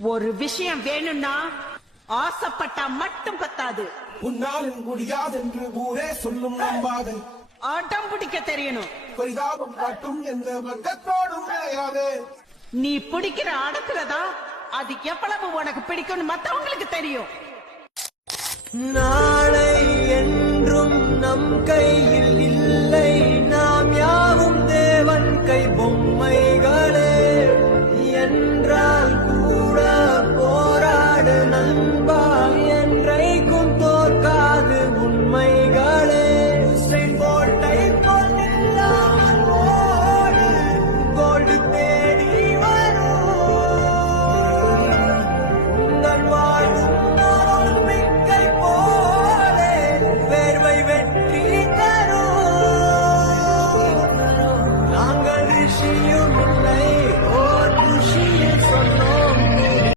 ஒரு விஷயம் வேணும்னா ஆசைப்பட்டா மட்டும் பத்தாது. உன்னால் முடியாது என்று ஊரே சொல்லும் நம்பாது. ஆட்டம் பிடிக்க தெரியணும். பரிதாபம் காட்டும் எந்த வர்க்கத்தோடும் கிடையாது. நீ பிடிக்கிற அடக்குறதா அது எவ்வளவு உனக்கு பிடிக்கும்னு மத்தவங்களுக்கு தெரியும். நாளை என்றும் நம் கையில் இல்லை, நாம் யாவும் தேவன் கை பொம்மை.